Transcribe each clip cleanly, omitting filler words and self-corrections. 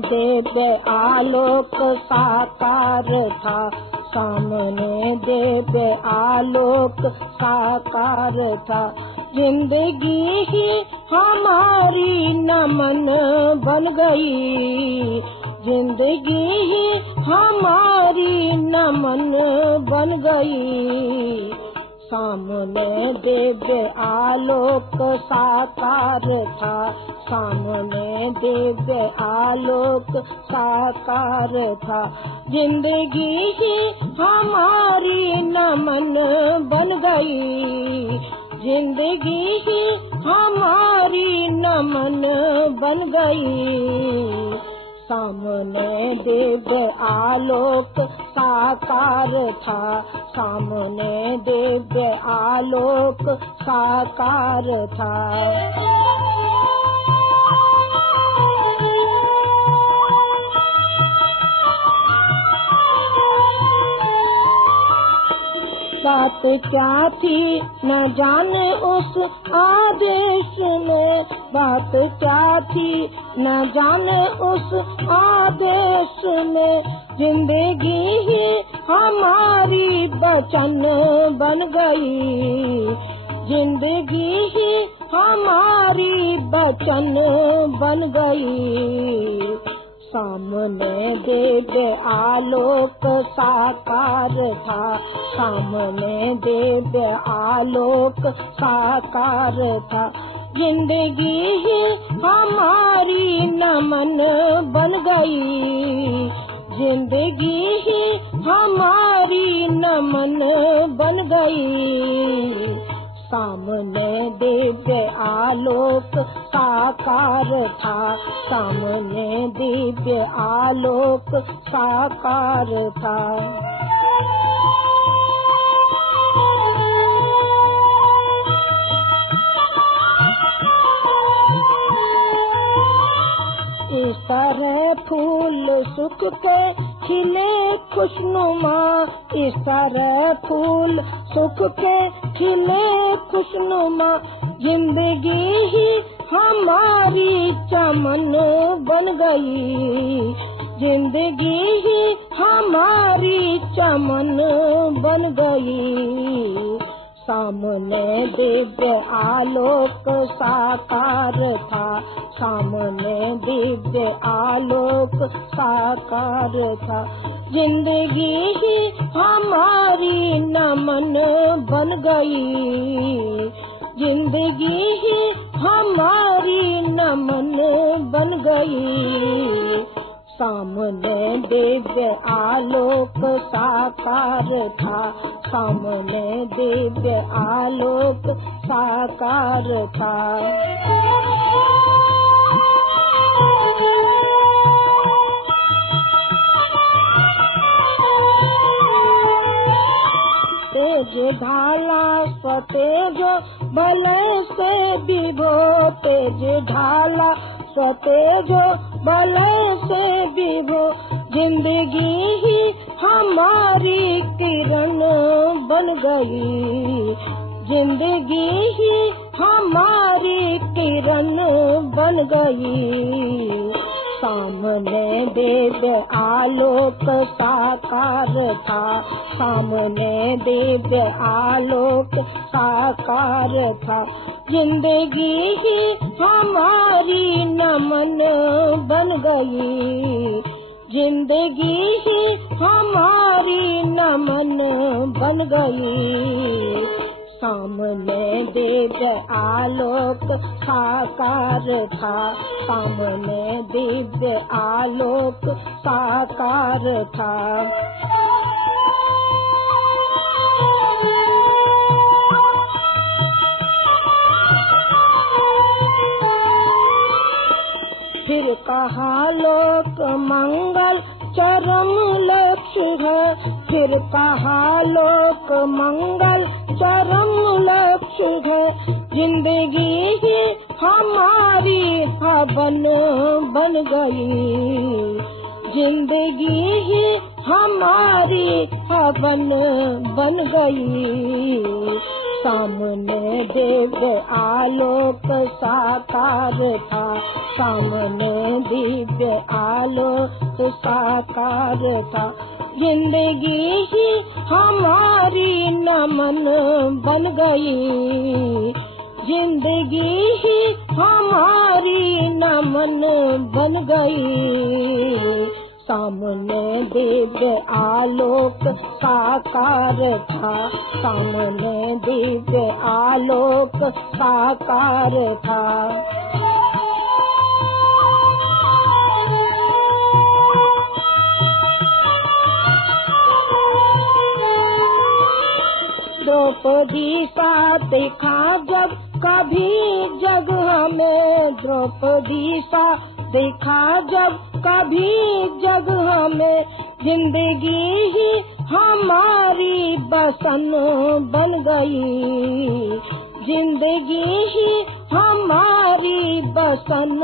दिव्य आलोक साकार था, सामने दिव्य आलोक साकार था। जिंदगी ही हमारी नमन बन गई, जिंदगी ही हमारी नमन बन गई। सामने दिव्य आलोक साकार था, सामने दिव्य आलोक साकार था। जिंदगी ही हमारी नमन बन गई, जिंदगी ही हमारी नमन बन गई। सामने दिव्य आलोक साकार था, सामने दिव्य आलोक साकार था। बात क्या थी न जाने उस आदेश में, बात क्या थी न जाने उस आदेश में। जिंदगी ही हमारी वचन बन गई, जिंदगी ही हमारी वचन बन गई। सामने दिव्य आलोक साकार था, सामने दिव्य आलोक साकार था। जिंदगी ही हमारी नमन बन गई, जिंदगी ही हमारी नमन बन गई। सामने दिव्य आलोक साकार था, सामने दिव्य आलोक साकार था। इस तरह फूल सुख के खिले खुशनुमा, इस तरह फूल सुख के खिले खुशनुमा। जिंदगी ही हमारी चमन बन गई, जिंदगी ही हमारी चमन बन गई। सामने दिव्य आलोक साकार था, सामने दिव्य आलोक साकार था। जिंदगी ही हमारी नमन बन गई, जिंदगी ही हमारी नमन बन गई। सामने दिव्य आलोक साकार था, सामने दिव्य आलोक साकार था। तेज ढाला सतेज बल से विभो, तेज ढाला सतेज बल से विभो। जिंदगी ही हमारी किरण बन गई, जिंदगी ही हमारी किरण बन गई। सामने दिव्य आलोक साकार था, सामने दिव्य आलोक साकार था। जिंदगी ही हमारी नमन बन गई, जिंदगी ही हमारी नमन बन गई। सामने दिव्य आलोक साकार था, सामने दिव्य आलोक साकार था। फिर कहा लोक मंगल चरम लक्ष्य है, फिर कहा लोक मंगल चरम लक्ष्य है। जिंदगी ही हमारी हवन बन गई, जिंदगी ही हमारी हवन बन गई। सामने दिव्य आलोक साकार था, सामने दिव्य आलोक साकार था। जिंदगी ही हमारी नमन बन गई, जिंदगी ही हमारी नमन बन गई। सामने दिव्य आलोक साकार था, सामने दिव्य आलोक साकार था। द्रौपदी सा देखा जब कभी जग हमें, द्रौपदी सा देखा जब कभी जग हमें। जिंदगी ही हमारी बसन बन गई, जिंदगी ही हमारी बसन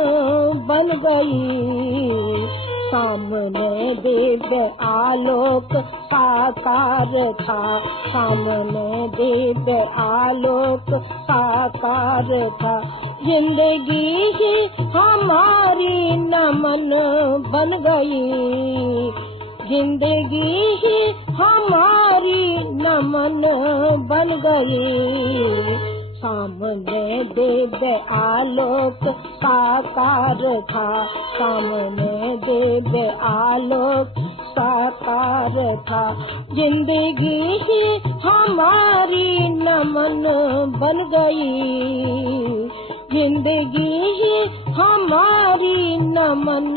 बन गई। सामने दिव्य आलोक साकार था, सामने दिव्य आलोक साकार था। जिंदगी ही हमारी नमन बन गई, जिंदगी ही हमारी नमन बन गई। सामने दिव्य आलोक साकार था, सामने दिव्य आलोक साकार था। जिंदगी ही हमारी नमन बन गई, जिंदगी ही हमारी नमन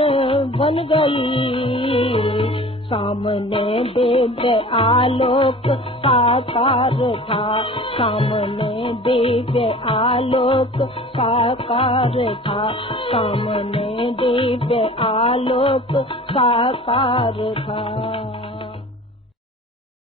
बन गई। सामने दिव्य आलोक साकार था, सामने दिव्य आलोक साकार था, सामने दिव्य आलोक साकार था।